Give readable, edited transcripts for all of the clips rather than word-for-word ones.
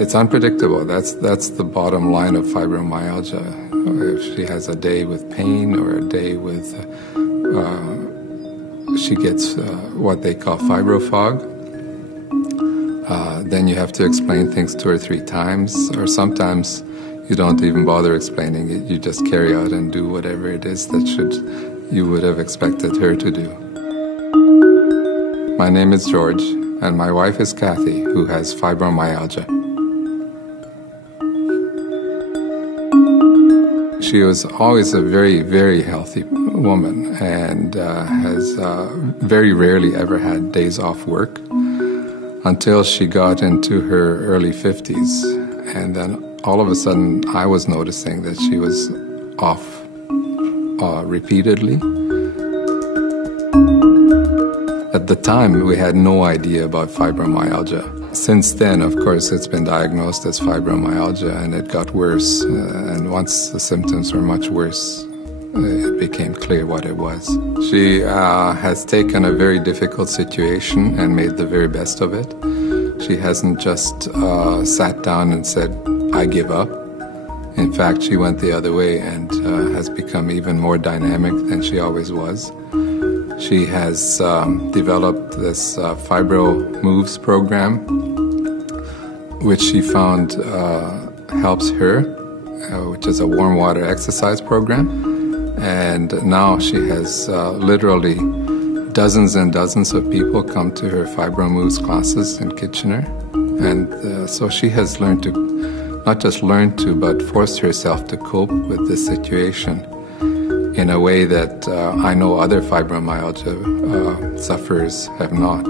It's unpredictable. That's the bottom line of fibromyalgia. If she has a day with pain or a day with, she gets what they call fibrofog, then you have to explain things 2 or 3 times, or sometimes you don't even bother explaining it. You just carry out and do whatever it is that you would have expected her to do. My name is George, and my wife is Kathy, who has fibromyalgia. She was always a very, very healthy woman and has very rarely ever had days off work until she got into her early 50s. And then all of a sudden, I was noticing that she was off repeatedly. At the time, we had no idea about fibromyalgia. Since then, of course, it's been diagnosed as fibromyalgia, and it got worse. And once the symptoms were much worse, it became clear what it was. She has taken a very difficult situation and made the very best of it. She hasn't just sat down and said, I give up. In fact, she went the other way and has become even more dynamic than she always was. She has developed this Fibro Moves program, which she found helps her, which is a warm water exercise program. And now she has literally dozens and dozens of people come to her Fibro Moves classes in Kitchener. And so she has learned to, not just learned to, but forced herself to cope with this situation in a way that I know other fibromyalgia sufferers have not.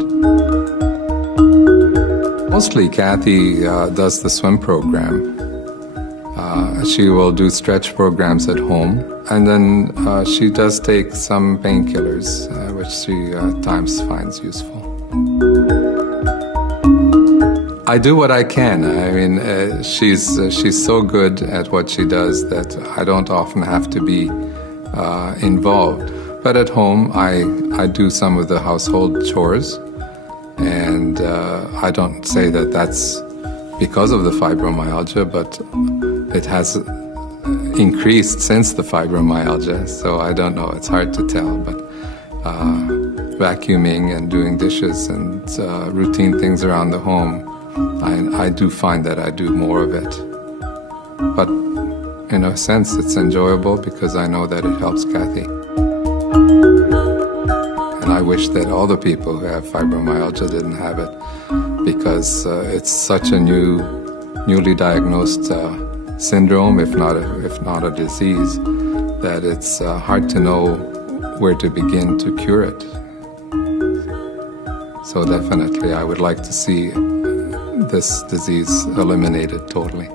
Mostly Kathy does the swim program. She will do stretch programs at home, and then she does take some painkillers, which she at times finds useful. I do what I can. I mean, she's so good at what she does that I don't often have to be involved. But at home, I do some of the household chores, and I don't say that that's because of the fibromyalgia, but it has increased since the fibromyalgia, so I don't know, it's hard to tell, but vacuuming and doing dishes and routine things around the home, I do find that I do more of it. But in a sense, it's enjoyable because I know that it helps Kathy. And I wish that all the people who have fibromyalgia didn't have it, because it's such a newly diagnosed syndrome, if not a disease, that it's hard to know where to begin to cure it. So definitely I would like to see this disease eliminated totally.